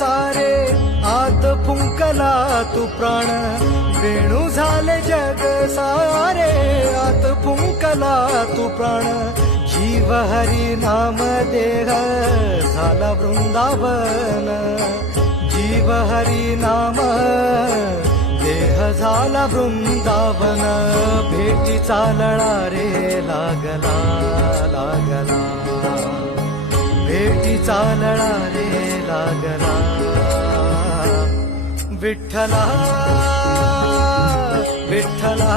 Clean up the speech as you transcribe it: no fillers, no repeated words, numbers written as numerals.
सारे आत फुंकला तू प्राण वेणू झाले जग सारे आत फुंकला तू प्राण जीव हरी नाम देह झाला वृंदावन जीव हरी नाम देह झाला वृंदावन भेटीचा लळा रे लागला लागला भेटीचा लळा रे लागला विठ्ठला विठ्ठला